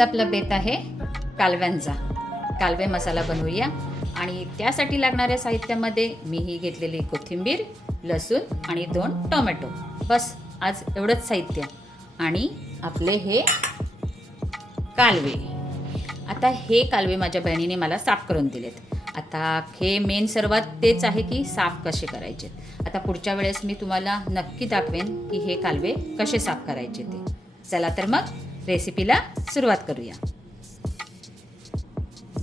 आजचा आपला बेत आहे कालव्यांचा. कालवे मसाला बनवूया. आणि त्यासाठी लागणाऱ्या साहित्यामध्ये मी ही घेतलेली कोथिंबीर लसूण आणि दोन टोमॅटो. बस आज एवढंच साहित्य. आणि आपले हे कालवे. आता हे कालवे माझ्या बहिणीने मला साफ करून दिलेत. आता हे मेन सर्वात तेच आहे की साफ कसे करायचे. आता पुढच्या वेळेस मी तुम्हाला नक्की दाखवेन की हे कालवे कसे साफ करायचे ते. चला तर मग रेसिपीला सुरुवात करूया.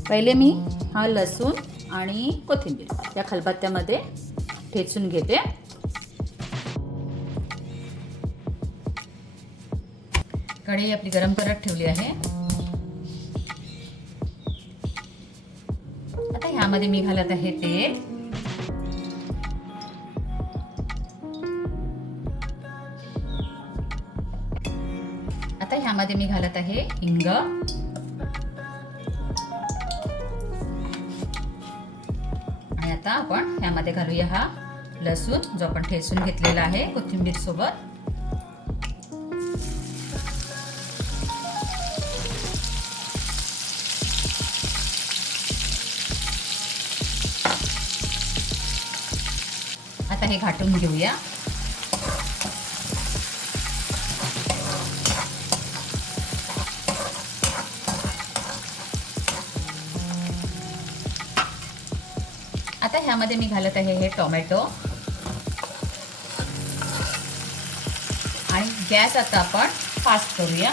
पहिले मी हा लसूण आणि कोथिंबीर या खलबत्त्यामध्ये ठेचून घेते. कढई आपली गरम करत ठेवली आहे. आता ह्यामध्ये मी घालत आहे तेल. आता ह्यामध्ये मी घालत आहे हिंग. आणि आता आपण ह्यामध्ये घालूया हा लसूण जो आपण ठेसून घेतलेला आहे कोथिंबीर सोबत. आता हे घाटून घेऊया. आता ह्यामध्ये मी घालत आहे हे टोमॅटो. आणि गॅस आता आपण फास्ट करूया.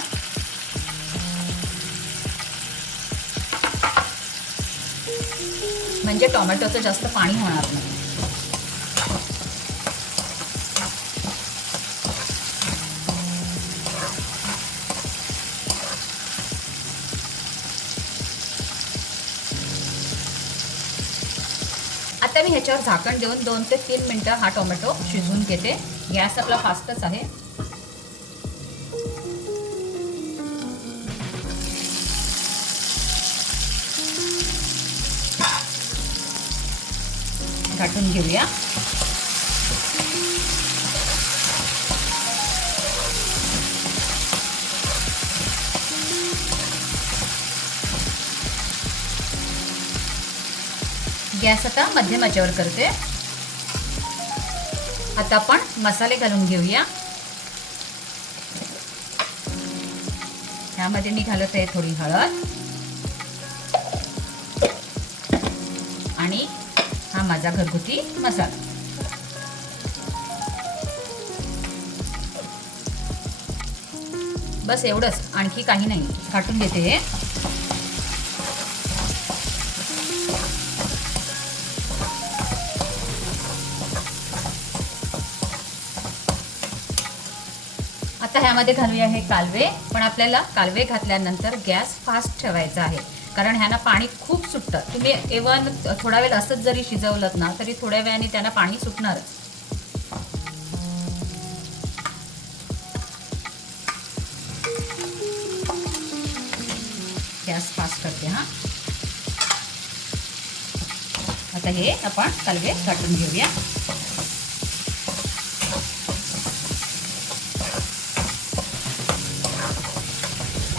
म्हणजे टोमॅटोचं जास्त पाणी होणार नाही. आता मी ह्याच्यावर झाकण देऊन दोन ते तीन मिनटं हा टोमॅटो शिजवून घेते. गॅस आपला फास्टच आहे. घाटून घेऊया. गॅस आता मध्यम आचेवर करते. आता आपण मसाले घालून घेऊया. ह्यामध्ये मी घालत आहे थोडी हळद. आणि हा माझा घरगुती मसाला. बस एवढंच. आणखी काही नाही. काटून घेते हे. आता ह्यामध्ये घालूया हे कालवे. पण आपल्याला कालवे घातल्यानंतर गॅस फास्ट ठेवायचा आहे. कारण ह्यांना पाणी खूप सुटतं. तुम्ही इवन थोडा वेळ असंच जरी शिजवलं ना तरी थोड्या वेळाने त्यांना पाणी सुटणारच गॅस फास्ट करते हां. आता हे आपण कालवे काटून घेऊया.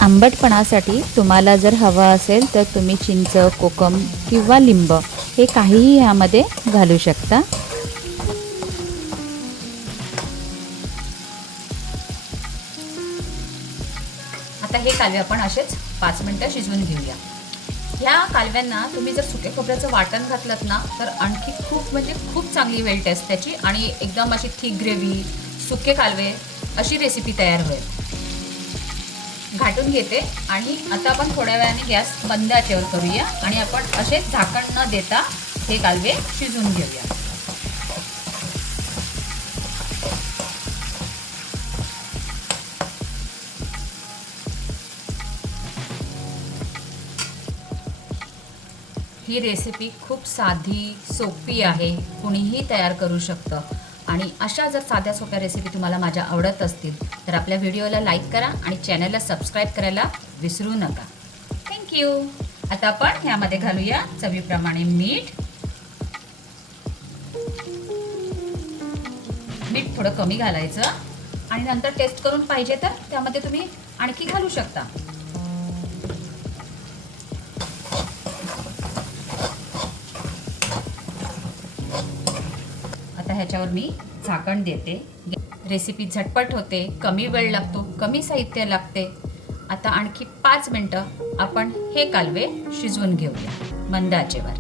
आंबटपणासाठी तुम्हाला जर हवं असेल तर तुम्ही चिंच कोकम किंवा लिंब हे काहीही ह्यामध्ये घालू शकता. आता हे कालवे आपण असेच पाच मिनटं शिजवून घेऊया. ह्या कालव्यांना तुम्ही जर सुके खोबऱ्याचं वाटण घातलं ना तर आणखी खूप म्हणजे खूप चांगली वेळ टेस्ट त्याची आणि एकदम अशी थिक ग्रेव्ही सुके कालवे अशी रेसिपी तयार होईल. घाटून घेते. आणि आता आपण थोड्या वेळाने गॅस बंद आचेवर करूया. आणि आपण असे झाकण न देता हे कालवे शिजवून घेऊया. ही रेसिपी खूप साधी सोपी आहे. कुणीही तयार करू शकतं. आणि अशा जर साध्या सोप्या रेसिपी तुम्हाला माझ्या आवडत असतील तर आपल्या व्हिडिओला लाईक करा आणि चॅनलला सबस्क्राईब करायला विसरू नका. थँक्यू आता आपण ह्यामध्ये घालूया चवीप्रमाणे मीठ. मीठ थोडं कमी घालायचं. आणि नंतर टेस्ट करून पाहिजे तर त्यामध्ये तुम्ही आणखी घालू शकता. ह्याच्यावर मी झाकण देते. रेसिपी झटपट होते कमी वेळ लागतो कमी साहित्य लागते. आता आणखी पाच मिनटं आपण हे कालवे शिजवून घेऊया मंद आचेवर.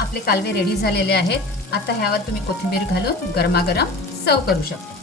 आपले कालवे रेडी झालेले आहेत. आता ह्यावर तुम्ही कोथिंबीर घालून गरमागरम सर्व करू शकता.